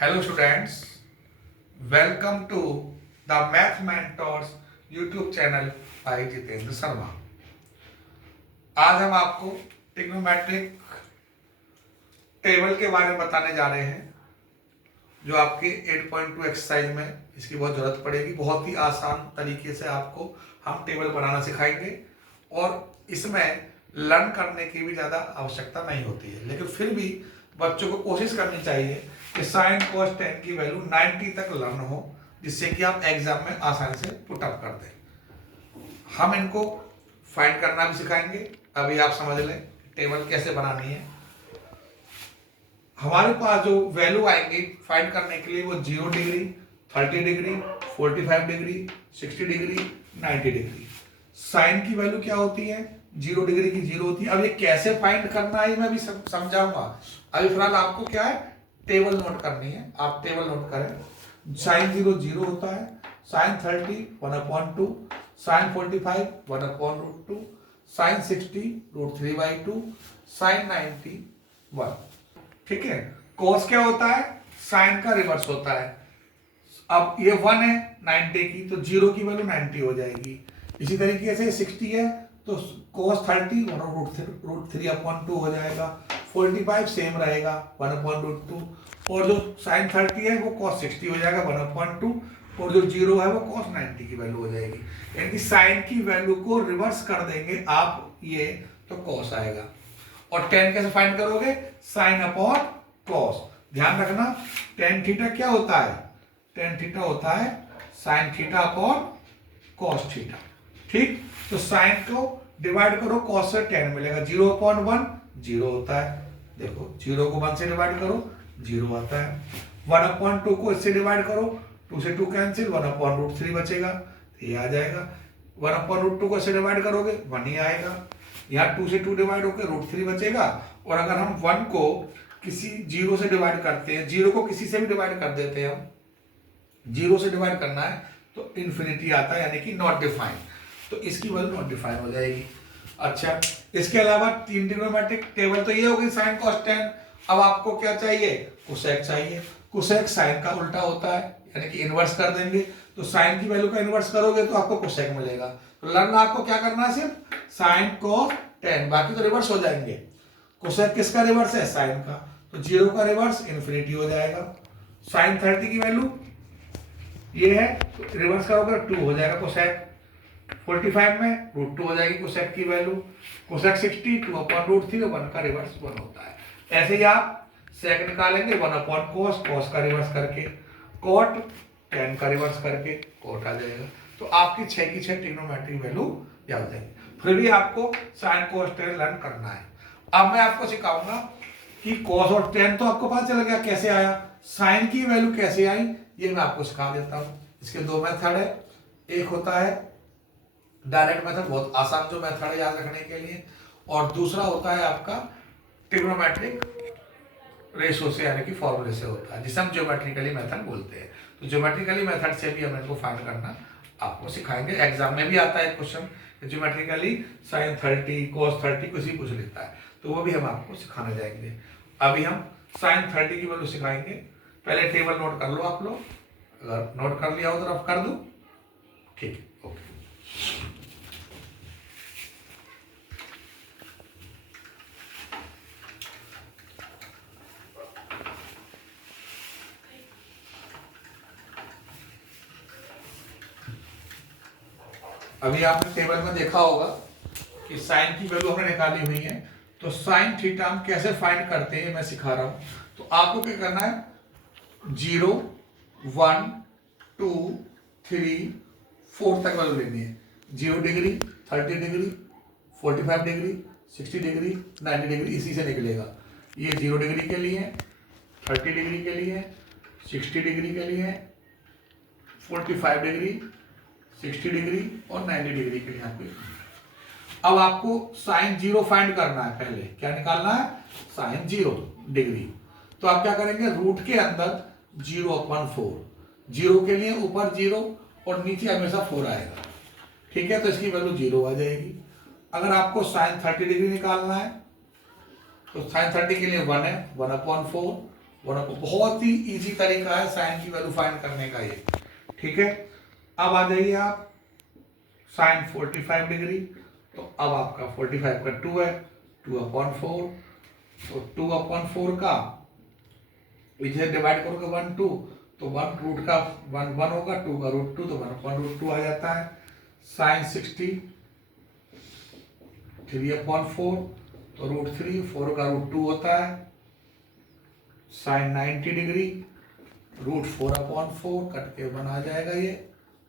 Hello students, welcome to the Math Mentors YouTube channel by Jitendra Sharma. आज हम आपको trigonometric table के बारे में बताने जा रहे हैं जो आपके 8.2 एक्सरसाइज में इसकी बहुत जरूरत पड़ेगी। बहुत ही आसान तरीके से आपको हम टेबल बनाना सिखाएंगे और इसमें लर्न करने की भी ज़्यादा आवश्यकता नहीं होती है, लेकिन फिर भी बच्चों को कोशिश करनी चाहिए कि साइन कोस टेन की वैल्यू 90 तक लर्न हो, जिससे कि आप एग्जाम में आसानी से पुट अप कर दें। हम इनको फाइंड करना भी सिखाएंगे। अभी आप समझ लें टेबल कैसे बनानी है। हमारे पास जो वैल्यू आएंगी फाइंड करने के लिए वो 0 degree, 30 degree, 45 degree, 60 degree, 90 degree. Sine की वैल्यू क्या होती है? 0 डिग्री की 0 होती है। अब ये कैसे फाइंड करना है मैं भी समझाऊंगा। अभी फिलहाल आपको क्या है, टेबल नोट करनी है। आप टेबल नोट करें। साइन 0 0 होता है, साइन 30 1/2, साइन 45 1/√2, साइन 60 √3/2, साइन 90 1। ठीक है। कॉस क्या होता है? साइन का रिवर्स होता है। अब ये 1 है 90 की, तो 0 की वैल्यू 90 हो जाएगी। इसी तरीके से 60 है तो cos 30 1/√3/2 हो जाएगा। 45 सेम रहेगा 1/√2, और जो sin 30 है वो cos 60 हो जाएगा 1/2, और जो 0 है वो cos 90 की वैल्यू हो जाएगी। यानी कि साइन की वैल्यू को रिवर्स कर देंगे आप ये, तो cos आएगा। और tan कैसे फाइंड करोगे? sin upon cos। ध्यान रखना tan थीटा क्या होता है? tan थीटा होता है sin theta upon cos theta. ठीक, तो साइन को डिवाइड करो cos से tan मिलेगा। 0/1 0 होता है। देखो 0 को 1 से डिवाइड करो 0 आता है। 1/2 को इससे डिवाइड करो, 2 से 2 कैंसिल, 1/√3 बचेगा, ये आ जाएगा। 1/√2 को इससे डिवाइड करोगे 1 ही आएगा। यहाँ 2 से 2 डिवाइड होकर √3 बचेगा। और अगर हम 1 को किसी 0 से डिवाइड करते हैं, 0 को किसी से भी डिवाइड कर देते हैं, हम 0 से डिवाइड करना है तो इन्फिनिटी आता है, यानी कि नॉट डिफाइंड, तो इसकी वैल्यू नॉट डिफाइन हो जाएगी। अच्छा, इसके अलावा तीन ट्रिग्नोमेट्रिक टेबल तो ये हो गई साइन कॉस टेन। अब आपको क्या चाहिए? कोसेक चाहिए। कोसेक साइन का उल्टा होता है, यानी कि इनवर्स कर देंगे। तो साइन की वैल्यू का इनवर्स करोगे तो आपको कोसेक मिलेगा। तो लर्न आपको क्या करना है? सिर्फ साइन कॉस टेन, बाकी तो रिवर्स हो जाएंगे। कोसेक किसका रिवर्स है? साइन का। तो 0 का रिवर्स इन्फिनिटी हो जाएगा। साइन 30 की वैल्यू ये है, तो रिवर्स करोगे 2 हो जाएगा कोसेक। 45 में √2 हो जाएगी कोसेक की वैल्यू। कोसेक 60 2/√3, 1 का रिवर्स 1 होता है। ऐसे ही आप सेक निकालेंगे 1/cos, cos का रिवर्स करके, cot tan का रिवर्स करके cot आ जाएगा। तो आपकी 6 की 6 ट्रिग्नोमेट्रिक वैल्यू याद हो जाएगी। फिर भी आपको साइन cos tan लर्न करना है। अब मैं आपको सिखाऊंगा कि cos और tan तो आपको पता चल गया कैसे आया, साइन की वैल्यू कैसे आई ये मैं आपको सिखा देता हूं। इसके दो मेथड है। एक होता है डायरेक्ट मेथड, बहुत आसान जो मेथड है याद रखने के लिए, और दूसरा होता है आपका ट्रिग्नोमेट्रिक रेशो से, यानी कि फॉर्मूले से होता है, जिसे हम ज्योमेट्रिकली मेथड बोलते हैं। तो ज्योमेट्रिकली मेथड से भी हम इनको फाइंड करना आपको सिखाएंगे। एग्जाम में भी आता है क्वेश्चन ज्योमेट्रिकली साइन 30 cos 30 कुछ ही पूछ लेता है, तो वो भी हम आपको सिखाने जाएंगे। अभी हम साइन 30 की वैल्यू सिखाएंगे। पहले टेबल नोट कर लो आप लोग, अगर नोट कर लिया हो तो अब कर दो। ठीक है, ओके। अभी आपने टेबल में देखा होगा कि साइन की वैल्यू हमने निकाली हुई है। तो साइन थीटा हम कैसे फाइंड करते हैं मैं सिखा रहा हूं। तो आपको क्या करना है, 0 1 2 3 4 तक वैल्यू लेनी है। 0 degree, 30 degree, 45 degree, 60 degree, 90 degree, इसी से निकलेगा। ये 0 डिग्री के लिए, 30 डिग्री के लिए, 60 डिग्री के लिए, 45 डिग्री, 60 डिग्री और 90 डिग्री के लिए आपको। अब आपको साइन 0 फाइंड करना है। पहले क्या निकालना है? Sine 0 degree. तो आप क्या करेंगे, रूट के अंदर 0/4, 0 के लिए ऊपर 0 और नीचे हमेशा 4 आएगा। ठीक है, तो इसकी वैल्यू 0 आ जाएगी। अगर आपको साइन 30 डिग्री निकालना है तो साइन 30 के लिए 1 है, 1/4, बहुत ही इजी तरीका है साइन की वैल्यू फाइंड करने का ये, ठीक है। अब आ जाइए आप साइन 45 डिग्री, तो अब आपका 45 का 2 है, 2/4, तो 2/4 का इसे डिवाइड करोगे 1 2, तो 1 रूट का 1 1 होगा, 2 का रूट 2, तो 1/√2 आ जाता है। साइन 60 3/4, तो √3, 4 का √2 होता है। साइन 90 डिग्री, √4/4 कट के 1 आ जाएगा ये,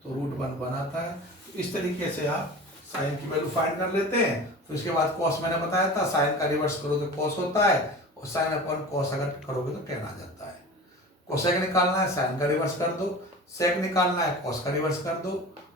तो √1 बनाता है। तो इस तरीके से आप साइन की वैल्यू फाइंड कर लेते हैं। तो इसके बाद कॉस मैंने बताया था, साइन का रिवर्स करो तो कॉस होता है, और साइन अपॉन कॉस अगर करोगे तो टेन आ जाता है। कोसेक निकालना है, साइन का रिवर्स कर दो, सेक निकालना है, कॉस का रिवर्स कर दो,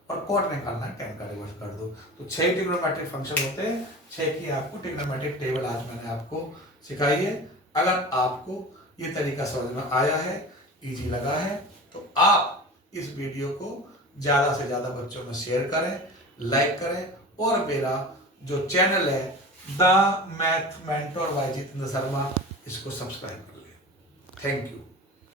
और कॉट निकालना है, टेन का रिवर्स कर दो। तो 6 ट्रिग्नोमेट्रिक फंक्शन होते हैं, 6 की आपको ट्रिग्नोमेट्रिक टेबल आज मैंने आपको सिखाई है। अगर आपको ये तरीका समझ में आया है, इजी लगा है, तो आप इस वीडियो को ज़्यादा से ज़्यादा बच्चों में शेयर करें, लाइक करें, और मेरा जो चैनल है the math mentor by Jitendra Sharma, इसको सब्सक्राइब कर लें। Thank you.